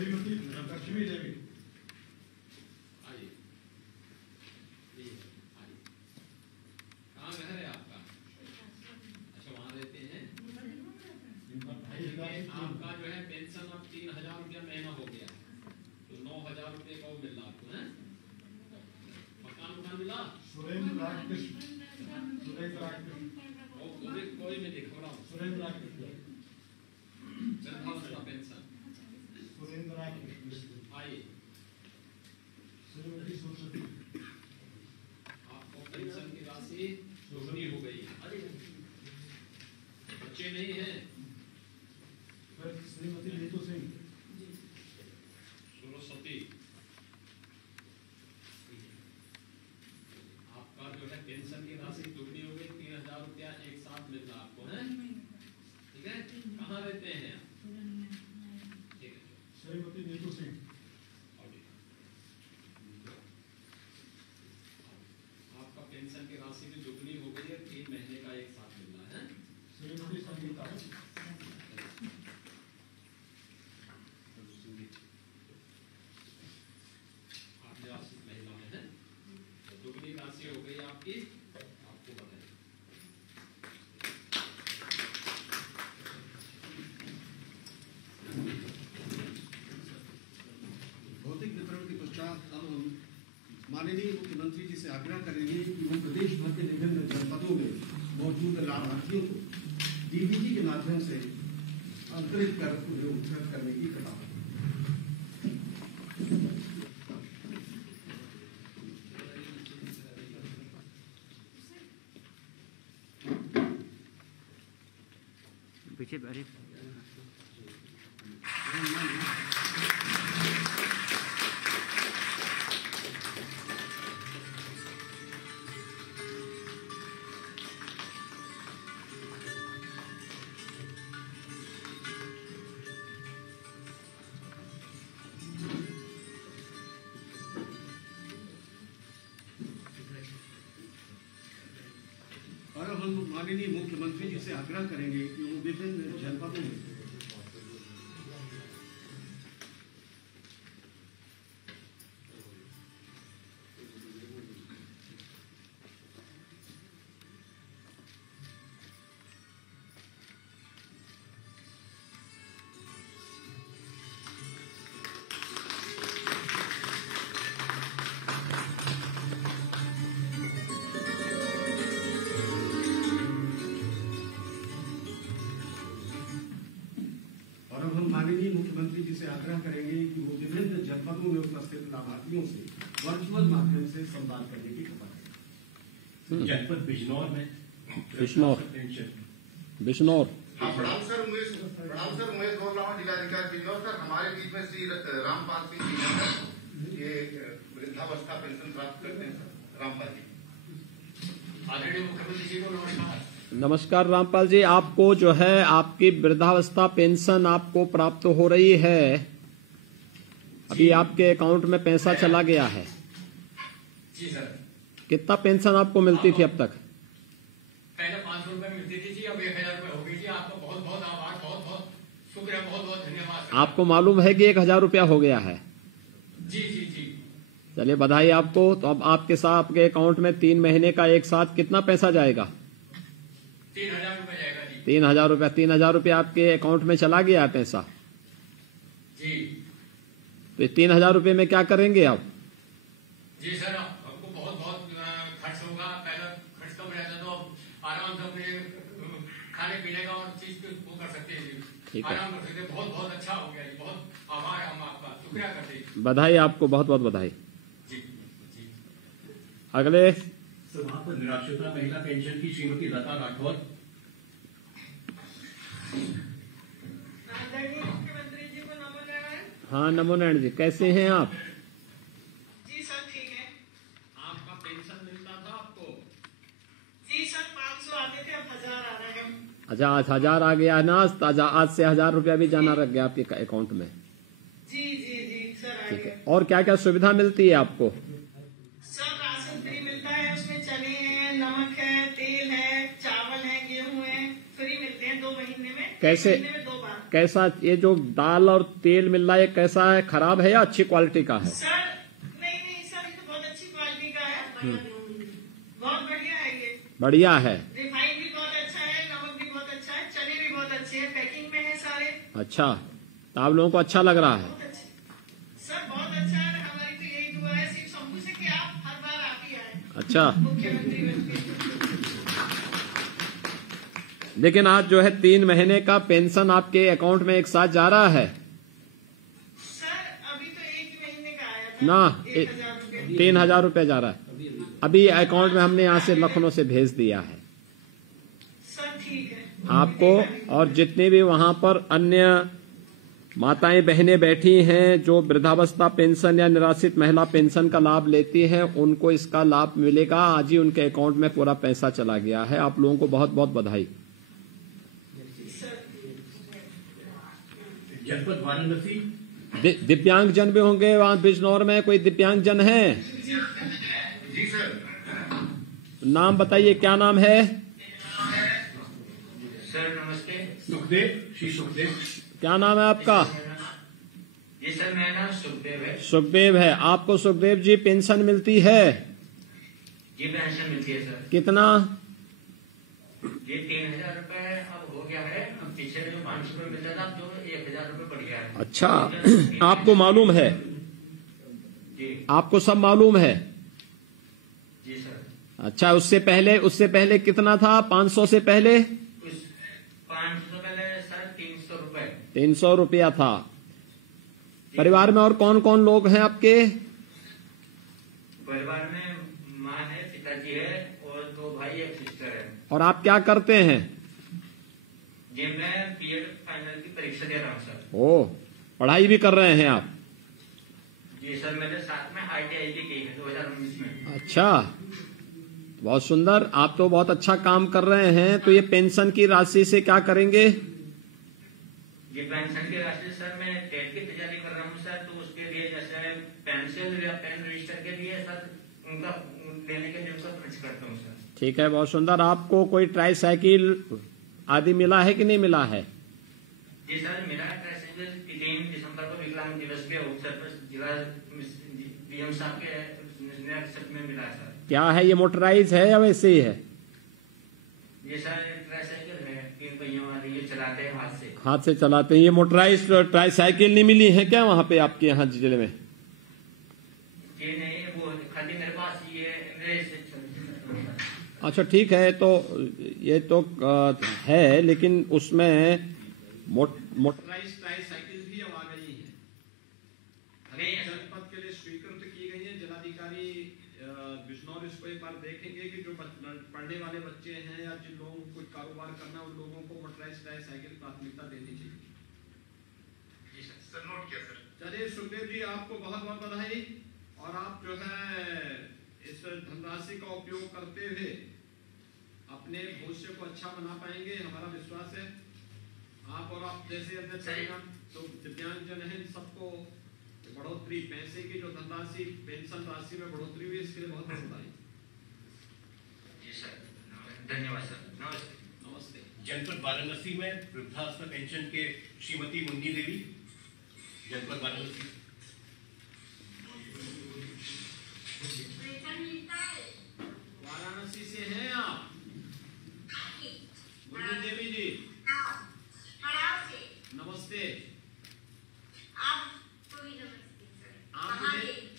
श्रीमती लक्ष्मी देवी। कहाँ घर है आपका? अच्छा, वहाँ रहते हैं। आपका जो है पेंशन अब 3000 रुपया महीना हो गया, तो 9000 रुपये का मिल रहा आपको है। मकान मिला? सुरेंद्र राजकृष्ण। कोई में दिख रहा हूँ। सुरेंद्र राजकृष्ण। वृद्धावस्था पेंशन। सुरेंद्र राजकृष्ण। आइए। श्रीमती सरस्वती। आपको पेंशन की राशि दोगुनी हो गई। बच्चे नहीं है? श्रीमती नीतू सिंह। सरस्वती। आपका जो है पेंशन की राशि दोगुनी हो गई, 3000 रुपया एक साथ मिल रहा आपको है। ठीक है, कहाँ रहते हैं? ठीक है, श्रीमती नीतू सिंह। आपका पेंशन की राशि भी दोगुनी हो गई है, 3 महीने का एक साथ मिल रहा है। श्रीमती संगीता। आदिवासी महिलाएं हैं, तो दोगुनी राशि हो गई आपकी। आपको बताइए। भौतिक वितरण के पश्चात अब हम माननीय मुख्यमंत्री जी से आग्रह करेंगे कि वो प्रदेश भर के विभिन्न जनपदों में मौजूद लाभार्थियों को डीबीटी के माध्यम से अंतरित कर उन्हें उपलब्ध करने की कृपा करें। पीछे अरे और अब हम माननीय मुख्यमंत्री जी से आग्रह करेंगे कि वो विभिन्न जनपदों में माननीय मुख्यमंत्री जी से आग्रह करेंगे कि वो विभिन्न जनपदों में उपस्थित लाभार्थियों से वर्चुअल माध्यम से संवाद करने की कृपा करें। जनपद बिजनौर में बिजनौर प्रणाम सर, उमेश बोल रहा हूँ, जिलाधिकारी बिजनौर सर। हमारे बीच में श्री रामपाल सिंह जी हैं, ये वृद्धावस्था पेंशन प्राप्त करते हैं सर। रामपाल जी। आदरणीय मुख्यमंत्री जी को नमस्कार। नमस्कार रामपाल जी, आपको जो है आपकी वृद्धावस्था पेंशन आपको प्राप्त हो रही है। अभी आपके अकाउंट में पैसा चला गया है। जी सर। कितना पेंशन आपको मिलती थी अब तक? पहले 500 रुपए मिलती थी जी, अब 1000 रुपए हो गई जी। आपका बहुत बहुत आभार, बहुत बहुत शुक्रिया, बहुत बहुत धन्यवाद। आपको मालूम है कि 1000 रुपया हो गया है? जी जी जी। चलिए बधाई आपको। तो अब आपके साथ आपके अकाउंट में 3 महीने का एक साथ कितना पैसा जाएगा? 3000 रुपए जाएगा जी। 3000 रुपया। 3000 रुपया आपके अकाउंट में चला गया है पैसा जी। तो 3000 रुपये में क्या करेंगे आप? जी सर, आपको बहुत बहुत खर्च होगा। पहले खर्च कम रहता तो आराम से अपने खाने पीने का और चीज वो कर सकते हैं जी। ठीक है, आराम कर सकते हैं। बहुत बहुत अच्छा हो गया जी, बहुत आभार हम आपका, शुक्रिया करते हैं। बधाई आपको, बहुत बहुत बधाई। जी जी। अगले तो वहाँ पर निराश्रिता महिला पेंशन की श्रीमती लता राठौर। मुख्यमंत्री जी को नमो नारायण। हाँ नमो नारायण जी, कैसे हैं आप? जी सर ठीक है। आपका पेंशन मिलता था आपको? जी सर 500 आते थे, अब 1000 आ रहे हैं। अच्छा, आज 1000 आ गया है ना। आज से 1000 रुपया भी जाना रख गया आपके अकाउंट में। जी जी जी सर आ ठीक गया। है, और क्या क्या सुविधा मिलती है आपको? सर राशन फ्री मिलता है, उसमें चने हैं, नमक है, तेल है, चावल है, गेहूं है, फ्री मिलते हैं 2 महीने में। कैसे? 1 महीने में 2 बार। कैसा ये जो दाल और तेल मिल रहा है, ये कैसा है, खराब है या अच्छी क्वालिटी का है? सर नहीं सर, ये तो बहुत अच्छी क्वालिटी का है, बहुत बढ़िया है ये। बढ़िया है। रिफाइंड भी बहुत अच्छा है, नमक भी बहुत अच्छा है, चने भी बहुत अच्छे हैं, पैकिंग में है सारे। अच्छा, तो आप लोगों को अच्छा लग रहा है? बहुत अच्छे सर, बहुत अच्छा है। हमारी तो यही दुआ है सिर्फ शंभू से कि आप हर बार आप ही आए अच्छा, मुख्यमंत्री बनके। लेकिन आज जो है 3 महीने का पेंशन आपके अकाउंट में एक साथ जा रहा है सर अभी तो 1 महीने का आया था ना? 1000 रुपये। 3000 रुपये जा रहा है अभी अकाउंट में, हमने यहाँ से लखनऊ से भेज दिया है सर ठीक है आपको। और जितने भी वहां पर अन्य माताएं बहनें बैठी हैं जो वृद्धावस्था पेंशन या निराश्रित महिला पेंशन का लाभ लेती हैं, उनको इसका लाभ मिलेगा। आज ही उनके अकाउंट में पूरा पैसा चला गया है। आप लोगों को बहुत बहुत बधाई। जनपद वाराणसी दिव्यांग जन भी होंगे वहां बिजनौर में? कोई दिव्यांग जन है? जी सर। नाम बताइए, क्या नाम है? सर नमस्ते। सुखदेव, श्री सुखदेव। क्या नाम है आपका? जी सर, मेरा नाम सुखदेव है। सुखदेव है। आपको सुखदेव जी पेंशन मिलती है? जी पेंशन मिलती है सर। कितना? ये 3000 रुपए अब हो गया है। अब पीछे जो 500 रुपए मिलता था, अब जो 1000 रुपए बढ़ गया है। अच्छा, आपको मालूम है? जी आपको सब मालूम है? जी सर। अच्छा, उससे पहले कितना था? 500 से पहले? उस 500 से पहले सर 300 रुपए। 300 रुपया था। परिवार में और कौन कौन लोग हैं आपके? परिवार में माँ है, पिताजी है और 2 भाई, 1 सिस्टर है। और आप क्या करते हैं? जी मैं बीएड फाइनल की परीक्षा दे रहा हूँ सर। ओ, पढ़ाई भी कर रहे हैं आप? जी सर, मैंने साथ में ITI भी की है 2019 में। अच्छा, बहुत सुंदर। आप तो बहुत अच्छा काम कर रहे हैं। तो ये पेंशन की राशि से क्या करेंगे? ये पेंशन की राशि सर, मैं टेट की तैयारी कर रहा हूँ सर, तो उसके लिए जैसे पेंसिल या पेन रजिस्टर के लिए सर उनका लेने के लिए उसका खर्च करता हूँ सर। ठीक है, बहुत सुंदर। आपको कोई ट्राईसाइकिल आदि मिला है कि नहीं मिला है? जी सर, मेरा ट्राईसाइकिल 3 दिसंबर को विकलांग दिवस पे अवसर पर जिला DM साहब के नेतृत्व में मिला है सर। क्या है ये, मोटराइज है या वैसे ही है? ये सर ट्राईसाइकिल है, 3 पहियों वाली, ये चलाते हैं हाथ से। हाथ से चलाते हैं। ये मोटराइज ट्राईसाइकिल नहीं मिली है क्या वहां पे आपके यहाँ जिले में? ये नहीं, वो खाली मेरे पास ये रेस। अच्छा, ठीक है। तो ये तो है, लेकिन उसमें मोटराइज ट्राईसाइकिल भी अब आ गई है। नहीं जनपद के लिए स्वीकृत की गई है। जिलाधिकारी बिजनौर इसको एक बार देखेंगे कि जो पढ़ने वाले बच्चे हैं या जिन लोगों को कुछ कारोबार करना, उन लोगों को मोटराइज ट्राईसाइकिल प्राथमिकता देनी चाहिए। जी सर, नोट किया सर। चलिए सुखदेव जी, आपको बहुत बहुत बधाई। और आप जो है इस धनराशि का उपयोग करते हुए अपने भविष्य को अच्छा बना पाएंगे, हमारा विश्वास है। आप और आप जैसे अपने तो दिव्यांग जन है, सबको बढ़ोतरी, पैसे की जो धनराशि पेंशन राशि में बढ़ोतरी हुई, इसके लिए बहुत बहुत बधाई। जी सर, धन्यवाद सर। नमस्ते। नमस्ते। जनपद वाराणसी में वृद्धावस्था पेंशन के श्रीमती मुन्नी देवी, जनपद वाराणसी। वाराणसी से हैं आप? मुन्नी देवी जी, नमस्ते।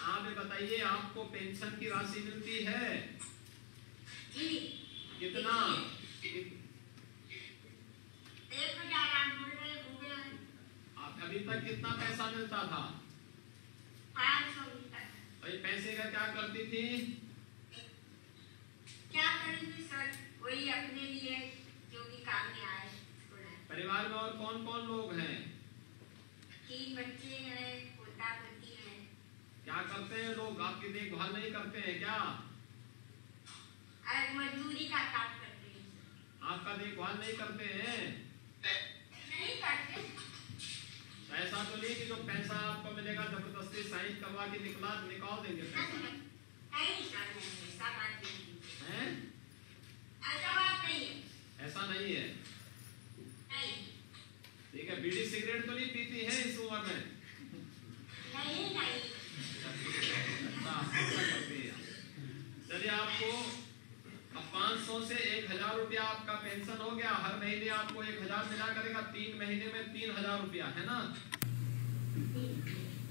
आप ये बताइए, आपको पेंशन की राशि मिलती है? कितना? अभी तक कितना पैसा मिलता था? 500। भाई पैसे का क्या करती थी? क्या करेंगे सर, वही अपने लिए जो भी काम में आए। परिवार में और कौन कौन लोग हैं? 3 बच्चे हैं, पोता पोती है। क्या करते हैं लोग? आपकी देखभाल नहीं करते हैं क्या? मजदूरी का काम करते हैं सर। आपका देखभाल नहीं करते हैं? नहीं करते। ऐसा तो नहीं कि जो पैसा आपको मिलेगा जबरदस्ती साइन करवा के निकाल देंगे पैसा? नहीं सर, नहीं, ऐसा बात नहीं हैं? ऐसा बात नहीं है। ऐसा नहीं है। नहीं। ठीक है, बीड़ी सिगरेट तो नहीं पीती है इस उम्र में? नहीं नहीं चलिए, आपको अब 500 से 1000 रुपया आपका पेंशन हो गया। हर महीने आपको 1000 मिला करेगा, 3 महीने में 3000 रुपया, है ना?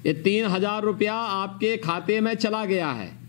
ये 3000 रुपया आपके खाते में चला गया है।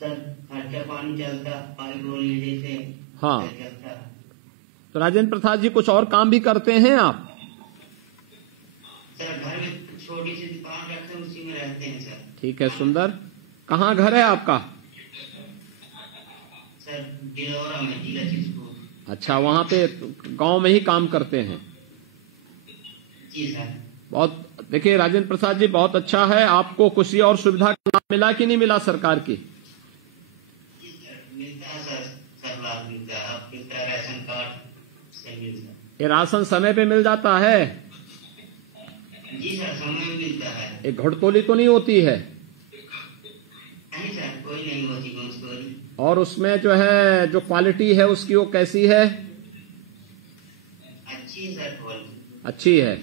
सर खर्चा पानी चलता, पानी रोल जैसे हाँ। चलता। तो राजेंद्र प्रसाद जी कुछ और काम भी करते हैं आप? सर घर में छोटी सी दुकान रखते हैं, उसी में रहते हैं सर। ठीक है, सुंदर। कहाँ घर है आपका? सर डिलौरा में, जिला चित्रकूट। अच्छा, वहाँ पे गांव में ही काम करते हैं? जी सर। बहुत, देखिए राजेंद्र प्रसाद जी बहुत अच्छा है। आपको किसी और सुविधा का लाभ मिला कि नहीं मिला सरकार की? जी सर मिलता है सर, सब लाभ मिलता है। आप मिलता है राशन कार्ड से मिलता है। ये राशन समय पे मिल जाता है? जी सर समय में मिलता है। एक घटतोली तो नहीं होती है? नहीं सर कोई नहीं होती घटतोली। और उसमें जो है जो क्वालिटी है उसकी वो कैसी है? अच्छी है सर क्वालिटी। अच्छी है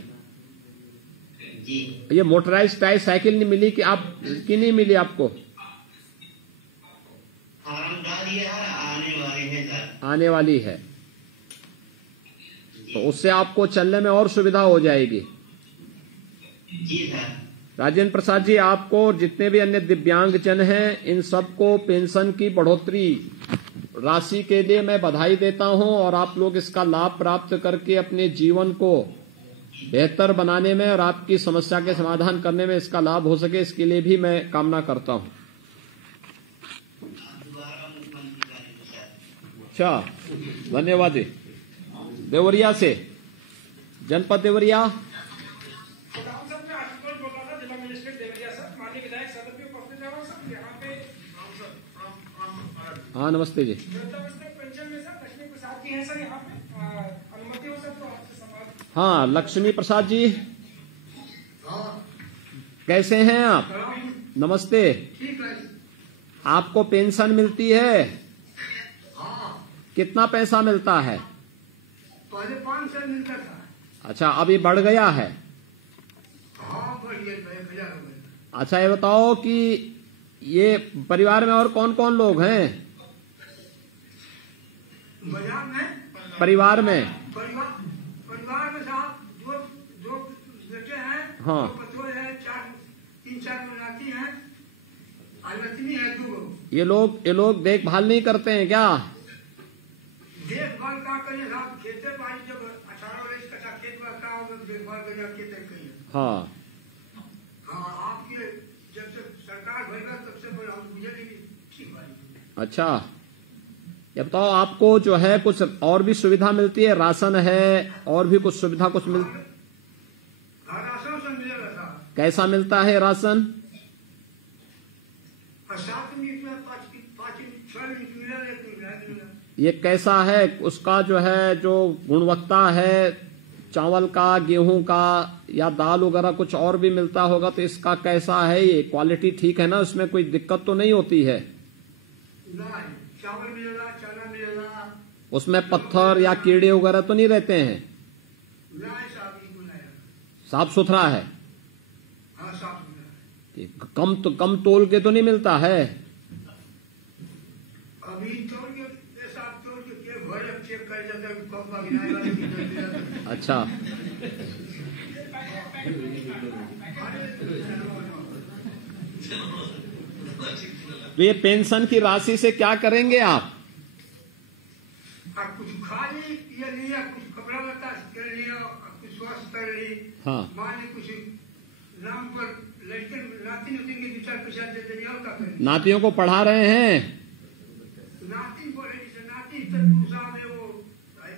जी। ये मोटराइज टाई साइकिल नहीं मिली कि नहीं मिली आपको? फॉर्म डाल दिया है, आने वाले हैं सर। आने वाली है, तो उससे आपको चलने में और सुविधा हो जाएगी। जी सर। राजेंद्र प्रसाद जी, आपको जितने भी अन्य दिव्यांगजन हैं इन सबको पेंशन की बढ़ोतरी राशि के लिए मैं बधाई देता हूं, और आप लोग इसका लाभ प्राप्त करके अपने जीवन को बेहतर बनाने में और आपकी समस्या के समाधान करने में इसका लाभ हो सके, इसके लिए भी मैं कामना करता हूं। अच्छा, धन्यवाद जी। देवरिया से, जनपद देवरिया। हाँ नमस्ते जी। हाँ लक्ष्मी प्रसाद जी, कैसे हैं आप? नमस्ते। आपको पेंशन मिलती है? कितना पैसा मिलता है? पहले 500 मिलता था। अच्छा, अभी बढ़ गया है? हाँ बढ़ गया, 1000 हो गया। अच्छा, ये बताओ कि ये परिवार में और कौन कौन लोग हैं? बाजार में? परिवार में परिवार में साहब दो बेटे हैं। हाँ। दो बच्चे हैं, 3-4 नाती हैं, लक्ष्मी है 2। ये लोग देखभाल नहीं करते हैं क्या? देखभाल का करिए साहब, खेते बाड़ी जब 18 वर्ष का खेत का होगा देखभाल करना खेत करिए। हाँ हाँ आपके जब से सरकार भरेगा तब से हम गुजरेगी ठीक बात। अच्छा, ये बताओ आपको जो है कुछ और भी सुविधा मिलती है? राशन है और भी कुछ सुविधा कुछ मिल? राशन से मिलेगा साहब। कैसा मिलता है राशन? 7 मिनट में 5-6 मिनट मिलेगा। ये कैसा है? उसका जो है जो गुणवत्ता है चावल का, गेहूं का या दाल वगैरह कुछ और भी मिलता होगा, तो इसका कैसा है? ये क्वालिटी ठीक है ना? उसमें कोई दिक्कत तो नहीं होती है? चावल मिलेगा, चना मिलेगा। उसमें पत्थर या कीड़े वगैरह तो नहीं रहते हैं? साफ सुथरा है? हाँ साफ सुथरा। कम तोल के तो नहीं मिलता है? अभी तोल के साफ तोल के भरे चेक कर जाता है कब का। अच्छा, तो ये पेंशन की राशि से क्या करेंगे आप? कुछ खा ली ये लिया, कुछ कपड़ा लता कर लिया, कुछ स्वास्थ्य कर ली। हाँ। मान ली कुछ नाम पर लड़के नाती के 2-4 पैसा दे देंगे और क्या करें। नातियों को पढ़ा रहे हैं? नाती बोले नाती तरकुल साहब है वो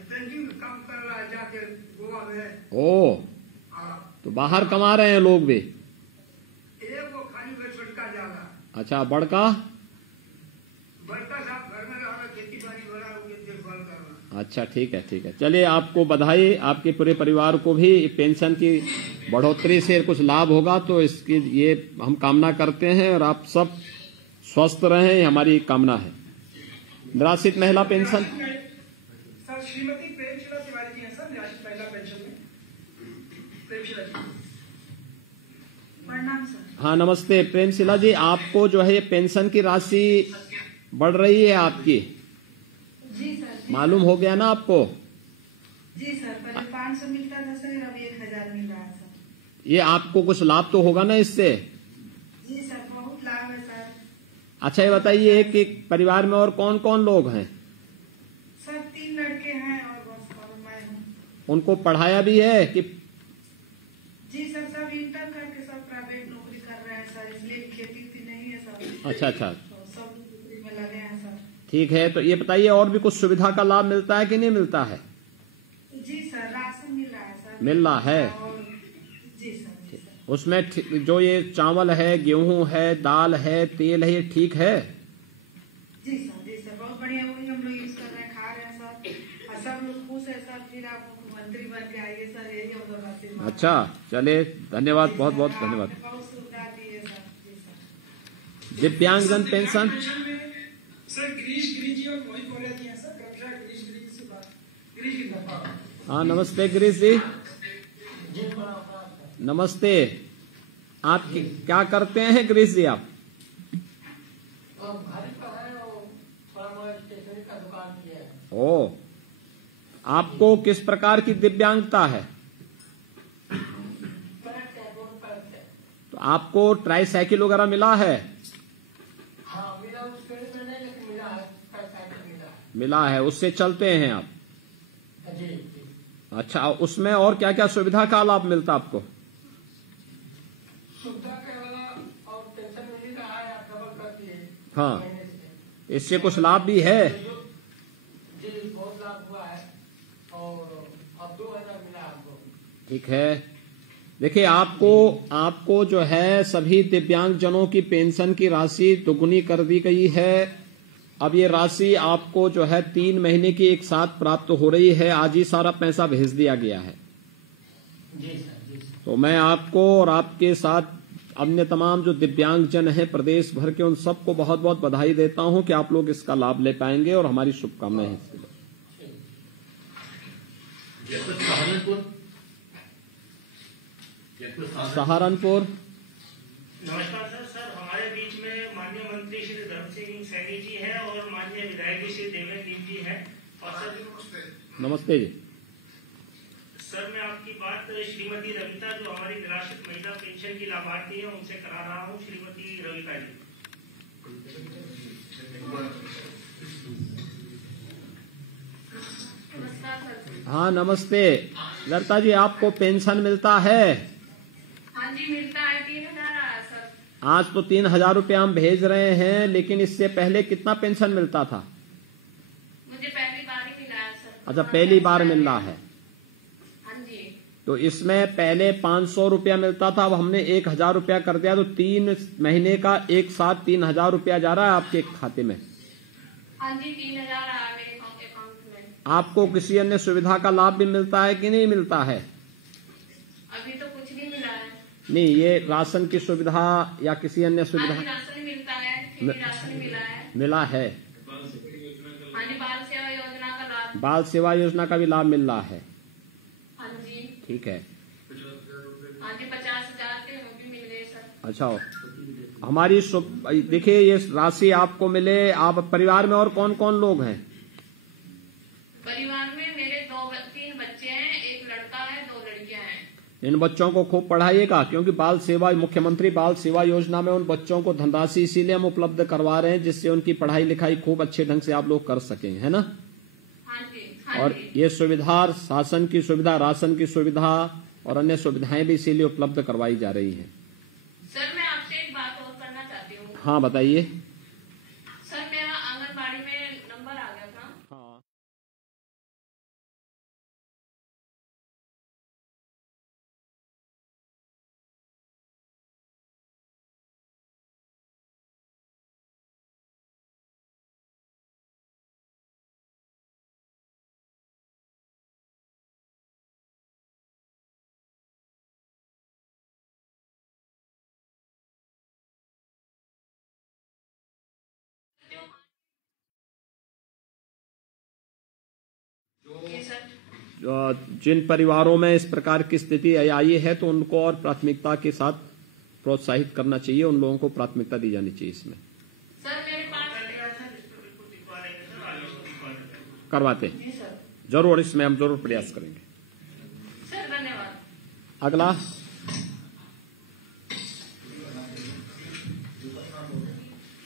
पेंटिंग में काम कर रहा है जाके गोवा में। ओ, तो बाहर कमा रहे हैं लोग भी? एक वो खाली वे छोटका जा रहा। अच्छा, बड़का साहब घर में रहा, खेती बाड़ी भरा देखभाल कर रहा। अच्छा, ठीक है ठीक है। चलिए, आपको बधाई, आपके पूरे परिवार को भी पेंशन की बढ़ोतरी से कुछ लाभ होगा, तो इसकी ये हम कामना करते हैं, और आप सब स्वस्थ रहें, हमारी कामना है। निराश्रित महिला पेंशन सर श्रीमती प्रेमशिला तिवारी जी हैं सर, निराश्रित महिला पेंशन में। प्रेमशिला जी प्रणाम सर। हाँ नमस्ते प्रेमशिला जी, आपको जो है ये पेंशन की राशि बढ़ रही है आपकी? जी सर। मालूम हो गया ना आपको? जी सर, पहले 500 मिलता था सर, अब 1000 मिल रहा है सर। ये आपको कुछ लाभ तो होगा ना इससे? जी सर, बहुत लाभ है सर। अच्छा, ये बताइए कि परिवार में और कौन कौन लोग हैं? सर 3 लड़के हैं और बस और मैं हूँ। उनको पढ़ाया भी है कि? जी सर, सब इंटर करके सब प्राइवेट नौकरी कर रहे हैं सर, इसलिए खेती उती नहीं है सब। अच्छा अच्छा, तो सब नौकरी में लगे हैं सर। ठीक है। तो ये बताइए और भी कुछ सुविधा का लाभ मिलता है कि नहीं मिलता है? जी सर, राशन मिल रहा है सर। मिल रहा है। और जी सर, जी सर। उसमें जो ये चावल है, गेहूं है, दाल है, तेल है, ये ठीक है? जी सर, जी सर, बहुत बढ़िया, वही हम लोग यूज कर रहे हैं, खा रहे हैं सर, और सब लोग खुश है सर। फिर आप मुख्यमंत्री बन के आइए सर, यही हम लोग आशीर्वाद। अच्छा, चले, धन्यवाद, बहुत बहुत धन्यवाद। आपने बहुत सुविधा दी है सर। जी सर। दिव्यांगजन पेंशन? सर गिरीश जी और मोहित बोले थे सर, कक्षा गिरीश से बात। गिरीश जी, हाँ, नमस्ते गिरीश जी। नमस्ते। आप क्या करते हैं गिरीश जी? आप ओ, आपको किस प्रकार की दिव्यांगता है? तो आपको ट्राईसाइकिल वगैरह मिला है? मिला है, उससे चलते हैं आप? अच्छा, उसमें और क्या क्या सुविधा का लाभ मिलता आपको? हाँ, इससे कुछ लाभ भी है? ठीक है। देखिए, आपको जो है सभी दिव्यांगजनों की पेंशन की राशि दोगुनी कर दी गई है। अब ये राशि आपको जो है 3 महीने की एक साथ प्राप्त हो रही है। आज ही सारा पैसा भेज दिया गया है। तो मैं आपको और आपके साथ अन्य तमाम जो दिव्यांगजन हैं प्रदेश भर के, उन सबको बहुत बहुत बधाई देता हूं कि आप लोग इसका लाभ ले पाएंगे, और हमारी शुभकामनाएं हैं इसके लिए। सहारनपुर। नमस्कार सर। सर, हमारे बीच में माननीय मंत्री श्री धर्म सिंह सैनी जी हैं और माननीय विधायक श्री देवेंद्र जी हैं। और सर, नमस्ते जी। सर, मैं आपकी बात श्रीमती रविता, जो हमारी निराश्रित महिला पेंशन की लाभार्थी है, उनसे करा रहा हूँ। श्रीमती रविता जी। नमस्कार सर। हाँ, नमस्ते। लता जी, आपको पेंशन मिलता है? हाँ जी, मिलता है। 3,000 आया सर। आज तो 3,000 रुपया हम भेज रहे हैं, लेकिन इससे पहले कितना पेंशन मिलता था? मुझे पहली बार ही मिला है सर। अच्छा, पहली बार मिल रहा है। हाँ जी। तो इसमें पहले 500 रुपया मिलता था, अब हमने 1,000 रुपया कर दिया, तो 3 महीने का एक साथ 3,000 रुपया जा रहा है आपके खाते में। हाँ जी, 3,000 आया मेरे अकाउंट में। आपको किसी अन्य सुविधा का लाभ भी मिलता है कि नहीं मिलता है? अभी तो कुछ नहीं मिला है। नहीं, ये राशन की सुविधा या किसी अन्य सुविधा? हाँ जी, राशन मिलता है। राशन मिला है। मिला है। हाँ जी, बाल सेवा योजना का लाभ। बाल सेवा योजना का भी लाभ मिल रहा है। हाँ जी। ठीक है। हाँ जी, 50,000 के वो भी मिल गए सर। अच्छा, हमारी देखिए, ये राशि आपको मिले। आप परिवार में और कौन कौन लोग हैं? परिवार में मेरे 3 बच्चे हैं, एक लड़का है, 2 लड़कियां हैं। इन बच्चों को खूब पढ़ाइएगा, क्योंकि बाल सेवा, मुख्यमंत्री बाल सेवा योजना में उन बच्चों को धनराशि इसीलिए हम उपलब्ध करवा रहे हैं, जिससे उनकी पढ़ाई लिखाई खूब अच्छे ढंग से आप लोग कर सकें, है ना? हाँ जी। हाँ और जी। ये सुविधा, शासन की सुविधा, राशन की सुविधा और अन्य सुविधाएं भी इसीलिए उपलब्ध करवाई जा रही हैं। सर, मैं आपसे एक बात और करना चाहती हूँ। हाँ, बताइए। सर, मेरा आंगनबाड़ी में नंबर आ गया था। हाँ। जी सर। जिन परिवारों में इस प्रकार की स्थिति आई है, तो उनको और प्राथमिकता के साथ प्रोत्साहित करना चाहिए। उन लोगों को प्राथमिकता दी जानी चाहिए इसमें। सर, मेरे पास करवाते हैं। जी सर। जरूर, इसमें हम जरूर प्रयास करेंगे। सर, धन्यवाद। अगला।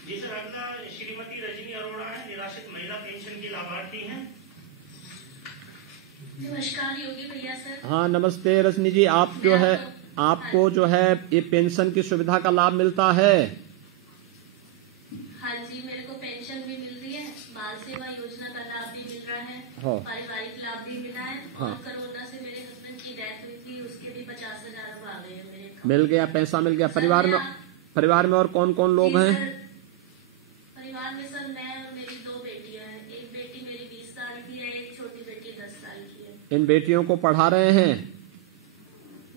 जी सर। लाभार्थी हैं। नमस्कार योगी भैया सर। हाँ नमस्ते रजनी जी, आप जो है आपको जो है ये पेंशन की सुविधा का लाभ मिलता है? हाँ जी, मेरे को पेंशन भी मिल रही है, बाल सेवा योजना का लाभ भी मिल रहा है, हाँ। पारिवारिक लाभ भी मिला है, हाँ। और कोरोना से मेरे हस्बैंड की डेथ हुई थी, उसके भी 50,000 आ गए हैं मेरे account मिल गया, पैसा मिल गया। परिवार में और कौन कौन लोग हैं? परिवार में सर मैं और मेरी 2 बेटियां हैं, एक बेटी मेरी 20 साल की है, एक छोटी बेटी 10 साल की है। इन बेटियों को पढ़ा रहे हैं?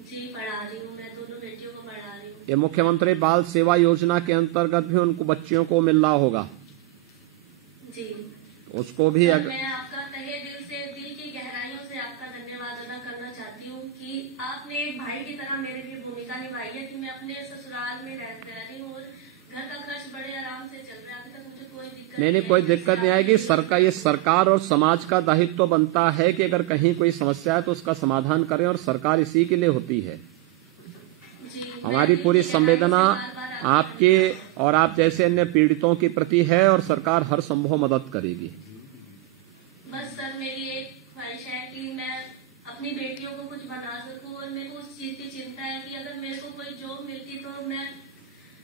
जी पढ़ा रही हूँ, मैं दोनों बेटियों को पढ़ा रही हूँ। ये मुख्यमंत्री बाल सेवा योजना के अंतर्गत भी उनको बच्चियों को मिल रहा होगा जी। उसको भी मैं आपका तहे दिल से, दिल की गहराइयों से आपका धन्यवाद अदा करना चाहती हूँ कि आपने एक भाई की तरह मेरे लिए भूमिका निभाई है कि मैं अपने ससुराल में रह रही हूँ और घर का खर्च बड़े आराम से चल रहा है। अभी तक मुझे कोई दिक्कत नहीं कोई दिक्कत नहीं आएगी। ये सरकार और समाज का दायित्व तो बनता है कि अगर कहीं कोई समस्या है तो उसका समाधान करें, और सरकार इसी के लिए होती है। हमारी पूरी संवेदना आपके और आप जैसे अन्य पीड़ितों के प्रति है, और सरकार हर संभव मदद करेगी। बस सर मेरी एक ख्वाहिश है कि मैं अपनी बेटियों को कुछ बना सकूं, और मेरे को उस चीज की चिंता है कि अगर मेरे को कोई जॉब मिलती तो मैं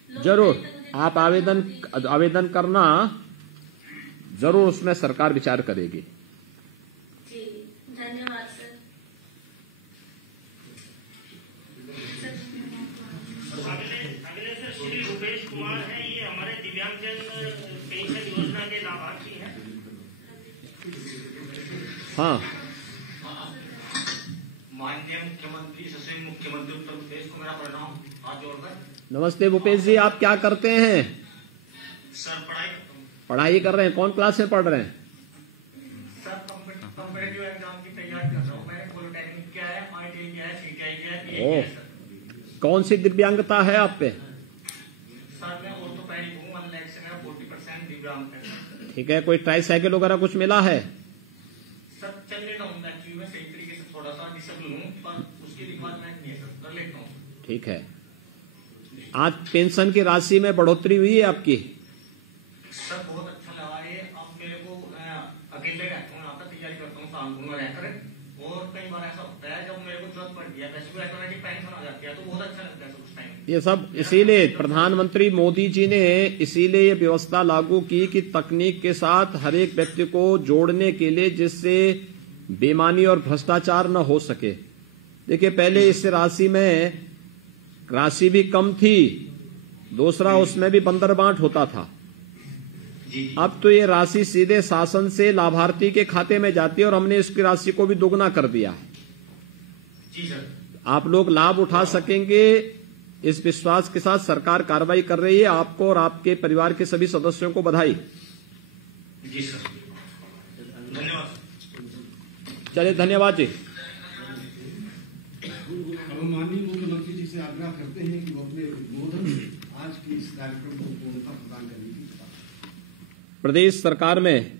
जरूर आप आवेदन करना, जरूर उसमें सरकार विचार करेगी। जी धन्यवाद सर। अगले सर श्री रुपेश कुमार हैं, ये हमारे दिव्यांगजन पेंशन योजना के लाभार्थी हैं। हाँ माननीय मुख्यमंत्री, सचिव मुख्यमंत्री उत्तर प्रदेश को मेरा प्रणाम हाथ जोड़कर। नमस्ते भूपेश जी, आप क्या करते हैं? सर पढ़ाई करता हूँ। पढ़ाई कर रहे हैं? कौन क्लास में पढ़ रहे हैं? सर कॉम्पिटिटिव एग्जाम की तैयारी कर रहा हूँ। मैंने पॉलिटेक्निक किया है, ITI किया है, CTI किया है, PA किया है सर। कौन सी दिव्यांगता है आप पे? सर मैं ऑर्थोपेडिक हूँ, 1 लाख से मेरा 40% दिव्यांग है। ठीक है, कोई ट्राईसाइकिल वगैरह कुछ मिला है? सर चल लेता हूँ एक्चुअली मैं सही तरीके से, थोड़ा सा डिसेबल हूँ, पर उसकी रिक्वायरमेंट नहीं है सर, कर लेता हूँ। ठीक है। आज पेंशन की राशि में बढ़ोतरी हुई है आपकी? सर बहुत अच्छा लगा है। अब मेरे को अकेले रहता हूँ, यहाँ पर तैयारी करता हूँ शांत में रहकर, और कई बार ऐसा होता है जब मेरे को जरूरत पड़ती है, वैसे भी ऐसा कि पेंशन आ जाती है, तो बहुत अच्छा लगता है उस टाइम। ये सब इसीलिए प्रधानमंत्री मोदी जी ने इसीलिए ये व्यवस्था लागू की कि तकनीक के साथ हर एक व्यक्ति को जोड़ने के लिए, जिससे बेईमानी और भ्रष्टाचार न हो सके। देखिए पहले इस राशि भी कम थी, दूसरा उसमें भी बंदरबांट होता था। अब तो ये राशि सीधे शासन से लाभार्थी के खाते में जाती है, और हमने इसकी राशि को भी दोगुना कर दिया है। जी सर। आप लोग लाभ उठा सकेंगे, इस विश्वास के साथ सरकार कार्रवाई कर रही है। आपको और आपके परिवार के सभी सदस्यों को बधाई। जी सर, धन्यवाद। चलिए धन्यवाद जी। हम माननीय मुख्यमंत्री जी से आग्रह करते हैं कि वो अपने उद्बोधन से आज के इस कार्यक्रम को पूर्णता प्रदान करने की। प्रदेश सरकार में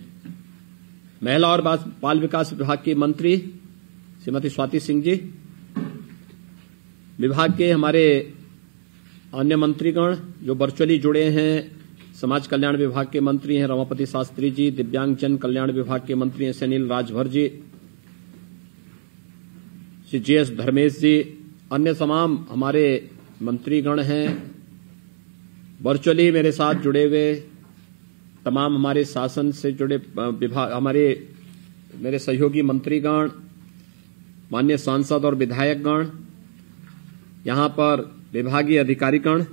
महिला और बाल विकास विभाग की मंत्री श्रीमती स्वाति सिंह जी, विभाग के हमारे अन्य मंत्रीगण जो वर्चुअली जुड़े हैं, समाज कल्याण विभाग के मंत्री हैं रमापति शास्त्री जी, दिव्यांगजन कल्याण विभाग के मंत्री हैं सुनील राजभर जी, श्री GS धर्मेश जी, अन्य तमाम हमारे मंत्रीगण हैं, वर्चुअली मेरे साथ जुड़े हुए तमाम हमारे शासन से जुड़े विभाग, मेरे सहयोगी मंत्रीगण, माननीय सांसद और विधायकगण, यहाँ पर विभागीय अधिकारीगण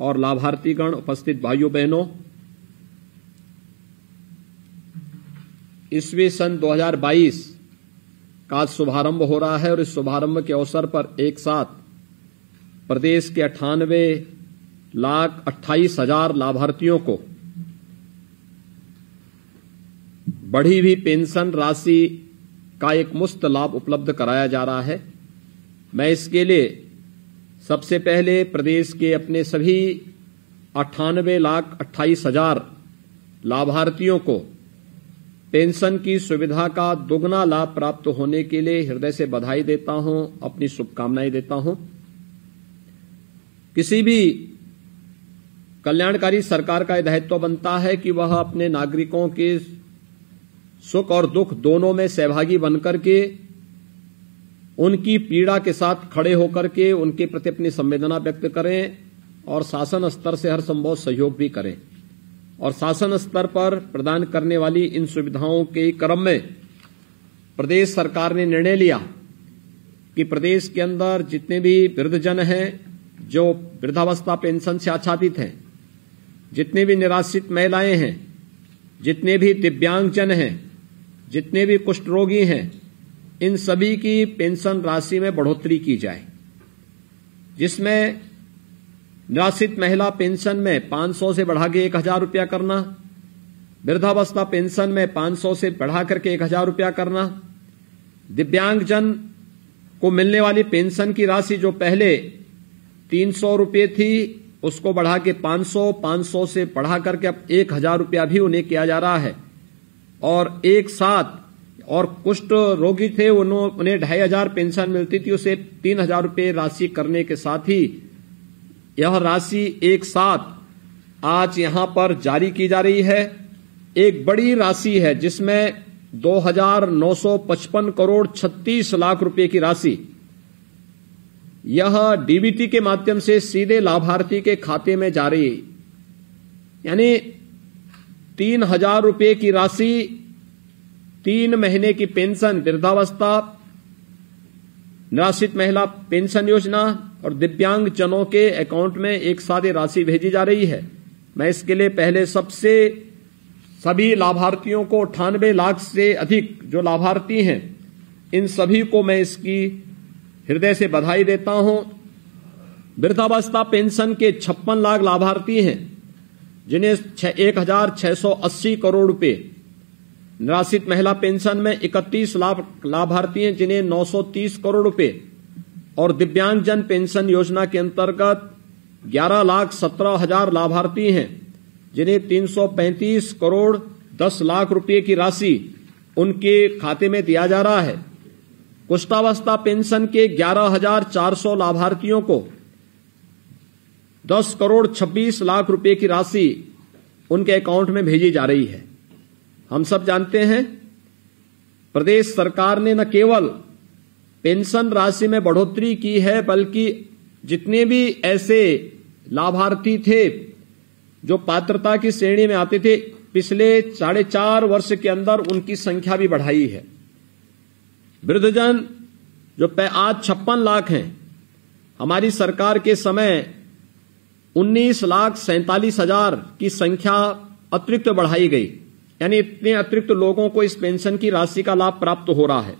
और लाभार्थीगण, उपस्थित भाइयों बहनों, ईस्वी सन 2022 का शुभारंभ हो रहा है, और इस शुभारंभ के अवसर पर एक साथ प्रदेश के 98,28,000 लाभार्थियों को बढ़ी हुई पेंशन राशि का एक मुफ्त लाभ उपलब्ध कराया जा रहा है। मैं इसके लिए सबसे पहले प्रदेश के अपने सभी 98,28,000 लाभार्थियों को पेंशन की सुविधा का दोगुना लाभ प्राप्त होने के लिए हृदय से बधाई देता हूं, अपनी शुभकामनाएं देता हूं। किसी भी कल्याणकारी सरकार का दायित्व बनता है कि वह अपने नागरिकों के सुख और दुख दोनों में सहभागी बनकर के उनकी पीड़ा के साथ खड़े होकर के उनके प्रति अपनी संवेदना व्यक्त करें और शासन स्तर से हर संभव सहयोग भी करें। और शासन स्तर पर प्रदान करने वाली इन सुविधाओं के क्रम में प्रदेश सरकार ने निर्णय लिया कि प्रदेश के अंदर जितने भी वृद्धजन हैं जो वृद्धावस्था पेंशन से आच्छादित हैं, जितने भी निराश्रित महिलाएं हैं, जितने भी दिव्यांगजन हैं, जितने भी कुष्ठ रोगी हैं, इन सभी की पेंशन राशि में बढ़ोतरी की जाए, जिसमें निराश्रित महिला पेंशन में 500 से बढ़ा के 1000 रुपया करना, वृद्धावस्था पेंशन में 500 से बढ़ा करके 1000 रुपया करना, दिव्यांगजन को मिलने वाली पेंशन की राशि जो पहले 300 रुपये थी उसको बढ़ा के 500 से बढ़ा करके अब 1000 रुपया भी उन्हें किया जा रहा है। और एक साथ और कुष्ठ रोगी थे उन्हें 2500 पेंशन मिलती थी, उसे 3000 रुपये राशि करने के साथ ही यह राशि एक साथ आज यहां पर जारी की जा रही है। एक बड़ी राशि है जिसमें 2,955 करोड़ 36 लाख रुपए की राशि यह डीबीटी के माध्यम से सीधे लाभार्थी के खाते में जा रही है। यानी 3000 रुपए की राशि 3 महीने की पेंशन वृद्धावस्था, निराश्रित महिला पेंशन योजना और दिव्यांग जनों के अकाउंट में एक साथ राशि भेजी जा रही है। मैं इसके लिए पहले सभी लाभार्थियों को 98 लाख से अधिक जो लाभार्थी हैं इन सभी को मैं इसकी हृदय से बधाई देता हूं। वृद्धावस्था पेंशन के 56 लाख लाभार्थी हैं जिन्हें 1680 करोड़ रुपए, निराश्रित महिला पेंशन में 31 लाख लाभार्थी हैं जिन्हें 930 करोड़ रुपए और दिव्यांगजन पेंशन योजना के अंतर्गत 11,17,000 लाभार्थी हैं जिन्हें 335 करोड़ 10 लाख रुपए की राशि उनके खाते में दिया जा रहा है। कुष्ठावस्था पेंशन के 11,400 लाभार्थियों को 10 करोड़ 26 लाख रुपए की राशि उनके अकाउंट में भेजी जा रही है। हम सब जानते हैं प्रदेश सरकार ने न केवल पेंशन राशि में बढ़ोतरी की है बल्कि जितने भी ऐसे लाभार्थी थे जो पात्रता की श्रेणी में आते थे पिछले 4.5 वर्ष के अंदर उनकी संख्या भी बढ़ाई है। वृद्धजन जो आज 56 लाख हैं, हमारी सरकार के समय 19,47,000 की संख्या अतिरिक्त बढ़ाई गई। यानी इतने अतिरिक्त लोगों को इस पेंशन की राशि का लाभ प्राप्त हो रहा है।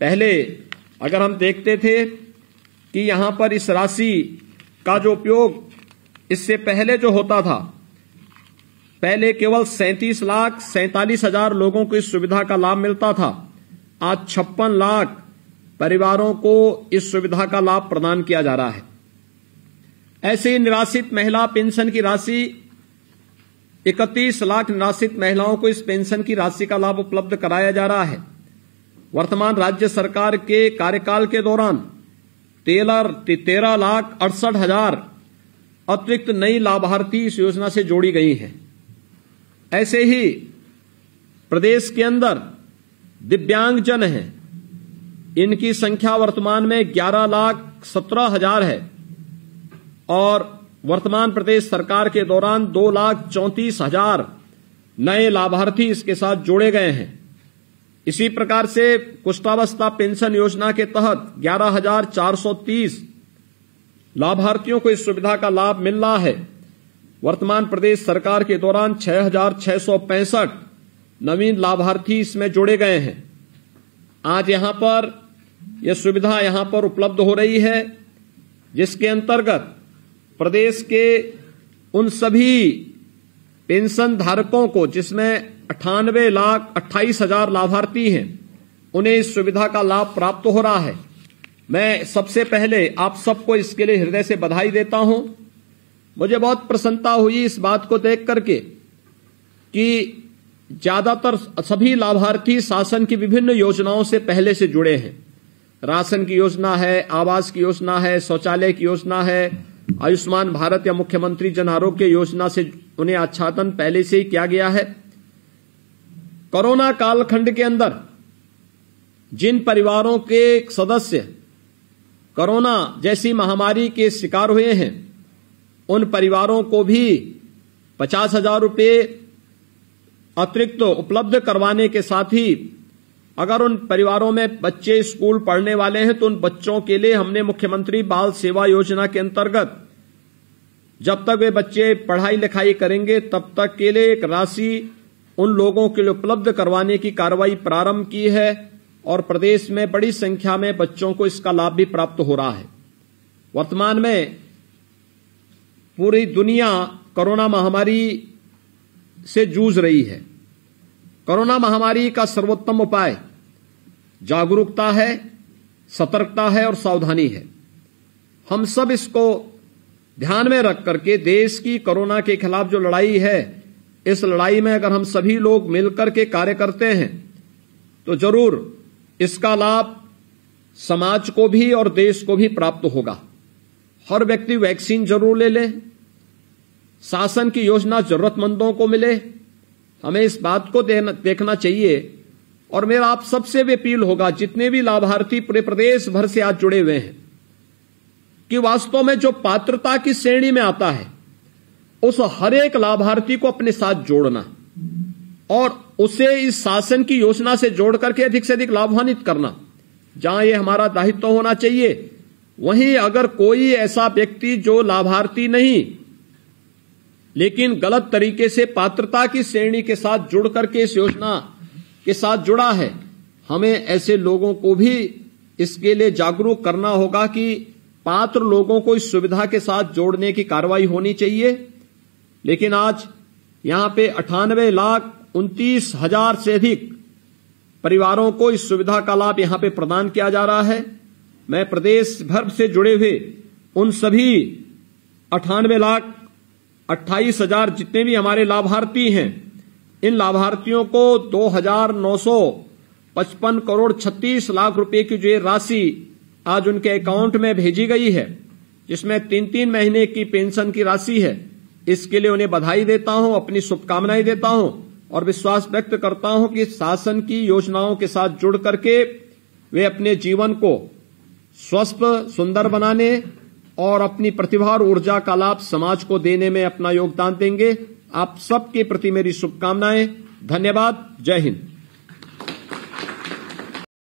पहले अगर हम देखते थे कि यहां पर इस राशि का जो उपयोग इससे पहले जो होता था, पहले केवल 37,47,000 लोगों को इस सुविधा का लाभ मिलता था। आज 56 लाख परिवारों को इस सुविधा का लाभ प्रदान किया जा रहा है। ऐसे ही निराश्रित महिला पेंशन की राशि 31 लाख निराश्रित महिलाओं को इस पेंशन की राशि का लाभ उपलब्ध कराया जा रहा है। वर्तमान राज्य सरकार के कार्यकाल के दौरान 13,68,000 अतिरिक्त नई लाभार्थी इस योजना से जोड़ी गई हैं। ऐसे ही प्रदेश के अंदर दिव्यांगजन हैं, इनकी संख्या वर्तमान में 11,17,000 है और वर्तमान प्रदेश सरकार के दौरान 2,34,000 नए लाभार्थी इसके साथ जोड़े गए हैं। इसी प्रकार से कुष्ठावस्था पेंशन योजना के तहत 11,430 लाभार्थियों को इस सुविधा का लाभ मिल रहा है। वर्तमान प्रदेश सरकार के दौरान 6,665 नवीन लाभार्थी इसमें जोड़े गए हैं। आज यहां पर यह सुविधा यहां पर उपलब्ध हो रही है जिसके अंतर्गत प्रदेश के उन सभी पेंशन धारकों को जिसमें 98,28,000 लाभार्थी हैं उन्हें इस सुविधा का लाभ प्राप्त हो रहा है। मैं सबसे पहले आप सबको इसके लिए हृदय से बधाई देता हूं। मुझे बहुत प्रसन्नता हुई इस बात को देख करके कि ज्यादातर सभी लाभार्थी शासन की विभिन्न योजनाओं से पहले से जुड़े हैं। राशन की योजना है, आवास की योजना है, शौचालय की योजना है, आयुष्मान भारत या मुख्यमंत्री जन आरोग्य योजना से उन्हें आच्छादन पहले से ही किया गया है। कोरोना कालखंड के अंदर जिन परिवारों के सदस्य कोरोना जैसी महामारी के शिकार हुए हैं, उन परिवारों को भी 50,000 रुपये अतिरिक्त उपलब्ध करवाने के साथ ही अगर उन परिवारों में बच्चे स्कूल पढ़ने वाले हैं तो उन बच्चों के लिए हमने मुख्यमंत्री बाल सेवा योजना के अंतर्गत जब तक वे बच्चे पढ़ाई लिखाई करेंगे तब तक के लिए एक राशि उन लोगों के लिए उपलब्ध करवाने की कार्रवाई प्रारंभ की है और प्रदेश में बड़ी संख्या में बच्चों को इसका लाभ भी प्राप्त हो रहा है। वर्तमान में पूरी दुनिया कोरोना महामारी से जूझ रही है। कोरोना महामारी का सर्वोत्तम उपाय जागरूकता है, सतर्कता है और सावधानी है। हम सब इसको ध्यान में रख करके देश की कोरोना के खिलाफ जो लड़ाई है, इस लड़ाई में अगर हम सभी लोग मिलकर के कार्य करते हैं तो जरूर इसका लाभ समाज को भी और देश को भी प्राप्त होगा। हर व्यक्ति वैक्सीन जरूर ले ले, शासन की योजना जरूरतमंदों को मिले, हमें इस बात को देखना चाहिए। और मेरा आप सबसे भी अपील होगा, जितने भी लाभार्थी पूरे प्रदेश भर से आज जुड़े हुए हैं, कि वास्तव में जो पात्रता की श्रेणी में आता है उस हर एक लाभार्थी को अपने साथ जोड़ना और उसे इस शासन की योजना से जोड़ करके अधिक से अधिक लाभान्वित करना, जहां ये हमारा दायित्व होना चाहिए। वहीं अगर कोई ऐसा व्यक्ति जो लाभार्थी नहीं लेकिन गलत तरीके से पात्रता की श्रेणी के साथ जुड़ करके इस योजना के साथ जुड़ा है, हमें ऐसे लोगों को भी इसके लिए जागरूक करना होगा कि पात्र लोगों को इस सुविधा के साथ जोड़ने की कार्रवाई होनी चाहिए। लेकिन आज यहां पे 98,29,000 से अधिक परिवारों को इस सुविधा का लाभ यहां पे प्रदान किया जा रहा है। मैं प्रदेश भर से जुड़े हुए उन सभी 98,28,000 जितने भी हमारे लाभार्थी हैं, इन लाभार्थियों को 2,955 करोड़ 36 लाख रुपए की जो राशि आज उनके अकाउंट में भेजी गई है, जिसमें 3-3 महीने की पेंशन की राशि है। इसके लिए उन्हें बधाई देता हूं, अपनी शुभकामनाएं देता हूं और विश्वास व्यक्त करता हूं कि शासन की योजनाओं के साथ जुड़ करके वे अपने जीवन को स्वस्थ सुंदर बनाने और अपनी प्रतिभा और ऊर्जा का लाभ समाज को देने में अपना योगदान देंगे। आप सबके प्रति मेरी शुभकामनाएं। धन्यवाद। जय हिंद।